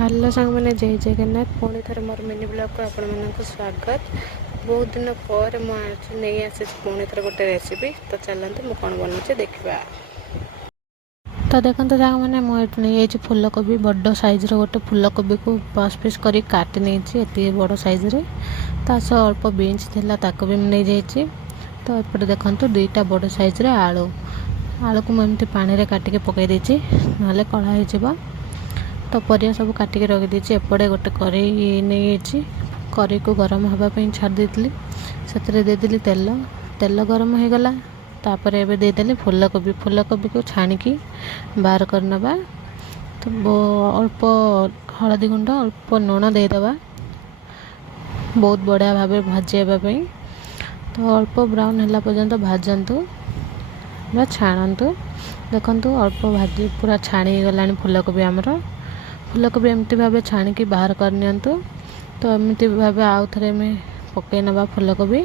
Hello सांग मैंने जय जगन्नाथ पुणी थर मोर मिनी ब्लॉग को आपण मानक स्वागत। बहुत दिन पर मुझे नहीं आसी पुणी थर गोटे रेसिपी तो चलते मुझे कौन बनाऊे देखा। तो देखते सांग मैंने मुझे नहीं फूलकोबी बड़ सैज्र गोटे फूलकोबी को पस पिस कर काटी नहीं बड़ सैज्रे तास अल्प बीन्स थी ताक भी नहीं जाइए। तो एपटे देखते दुईटा बड़ सैज्रे आलू आलू को मुझे पानी काटिके पकई देती ना कला हो। तो परिया सब काटिक रखी एपटे गोटे कड़ई नहीं कड़ई को गरम होगापी छाड़ देती से देदेली तेल तेल गरम हो गला तापर एवं देदेली फूलकोबी को छाणिकी बाहर करनबा। तो अल्प हलदी गुंड अल्प लुण देदेबा बहुत बढ़िया भाव भाजापी। तो अल्प ब्राउन है पर्यंत भाजतु छाणतु देखु अल्प भाजी पूरा छाणी गला फूलकोबी आमर फूलकोबी एमती भाव छाणिकी बाहर करनी। तो एमती भाव आउ थे पकई नवा फूलकोबी।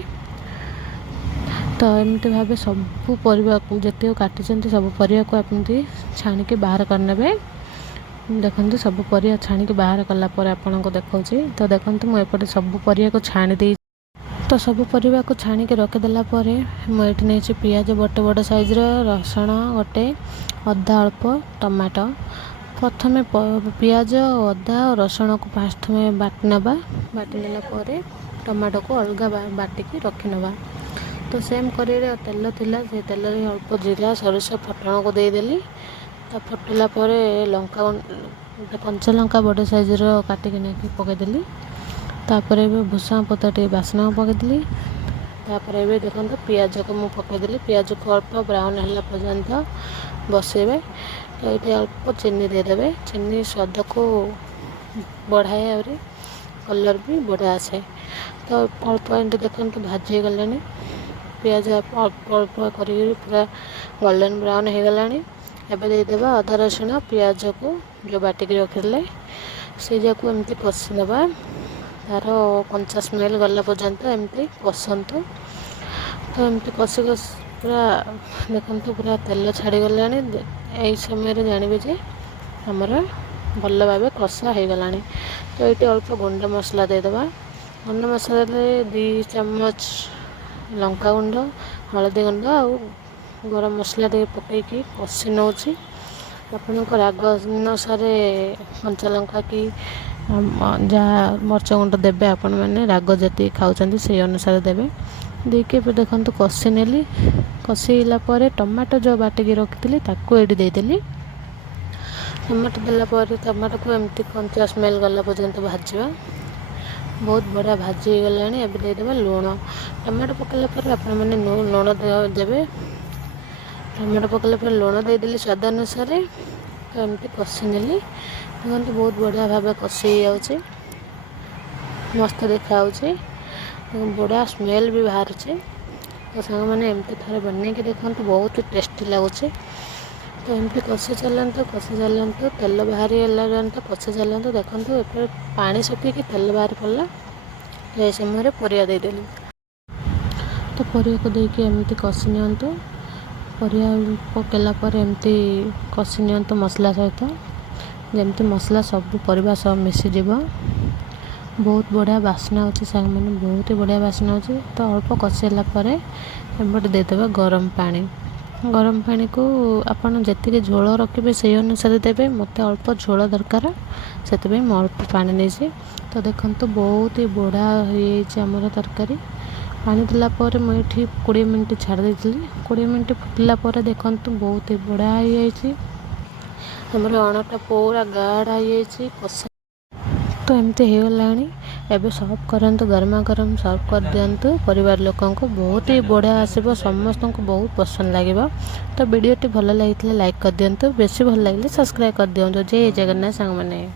तो एमती भाव सब परिवा जिते काटी सब परिया को एमती छाणिकी बाहर करने। देखते सब परिया छाणिकी बाहर कलापर आपन को देखा। तो देखते मुझे सब परिया को छाणी दे। तो सब परिवा को छाणिकी रखिदेला मुझे नहीं पियाज बड़े बड़ सैज्र रसुण गोटे अदा अल्प टमाटो प्रथम पियाज अदा और रसुण को फास्ट में बाटी नवा बाटी नेला टमाटो को अलग बाटिकी रखी नवा। तो सेम कड़े तेल थिला से तेल अल्प जीरा सोरिष फटण को देदेली। तो फटिला लंका कंचा लंका बड़ सैज्र काटिकी नहीं पकईदेली। तापर भूषण पत्र टे बासना पकईदेली। तापर ए देखते पियाज को मुझे पकईदेली पियाज को अल्प ब्राउन है पर्यंत बसइबे। तो ये अल्प चीनी देदेवे चीनी स्वाद को बढ़ाए और कलर भी बढ़िया आसे। तो अल्प एंड देखते भाजी गला पियाज अल्प अल्प कर पूरा गोल्डन ब्राउन हो गला। एवं देदेबा अदा रसुण पियाज को जो बाटिक रखिले से जाको एमती कषिदबा तार कंचा स्मेल गला पर्यंत एमती कषंतु। तो एमती कषि पूरा देखते पूरा तेल छाड़ी गला यही समय जानवे जे आमर भल भाव कषा हो गला। तो ये अल्प गुंड मसला देदेबा गुंड मसला 2 चम्मच लंका गुंड हलदी गुंड आ गरम मसला टे पकईकी कषि नौ आपण राग अनुसार कंचा लंका कि जहाँ मर्च गुंड देवे आपण मैंने राग जी खाऊँ से अनुसार देवे देके देखते कषि नेली कषिला टमाटो जो बाटिकी रखी ताकू ये देदेली। टमाटो देला टमाटो को एमती कंचा स्मेल गला पर्यंत भाजवा बहुत बढ़िया भाजी गला। एवं देदेबा लुण टमाटो पकड़ा आप लुण देवे टमाटो पकड़ा लुण देदेली स्वाद अनुसार। तो एमती कषि नेली देखते बहुत बढ़िया भाव कषि जाऊँगी मस्त देखा बढ़िया स्मेल भी बाहर। तो सांग मैंने एमती थे बन के देखते बहुत टेस्टी लगुच। तो एमती कषि चलते तेल बाहर गला कषि चलते देखते ए पानी सुखी तेल बाहर पड़ा ये समय परिया देदेली। तो परिया को देके एमती कषि नियंतु परिया पकेला एमती कषि नियंतु मसला सहित जमती मसला सब परिवा सब मिसीज बहुत बढ़िया बास्ना होची सांग मैंने बहुत ही बढ़िया बास्ना होची। तो अल्प कषिला एपटे देदेबा गरम पानी को आपन जी झोल रखिए से अनुसार देवे मत अल्प झोल दरकार से अल्प पानी नहीं। तो देखते बहुत ही बढ़िया होमर तरकारी पानी देला मुझे 20 मिनट छाड़ देती 20 मिनट फुटला देखते बहुत ही बढ़िया होमर अणटा पूरा गाढ़ा हो। तो एमती हो गला एवं सर्व करंतु गरमा गरम सर्व कर दिंतु परिवार लोकों को बहुत ही बढ़िया आसो समस्त को बहुत पसंद लगे। तो वीडियो भल लगी लाइक कर दिंतु बेसी भल लगे सब्सक्राइब कर दिंतु। जय जगन्नाथ सांग मैंने।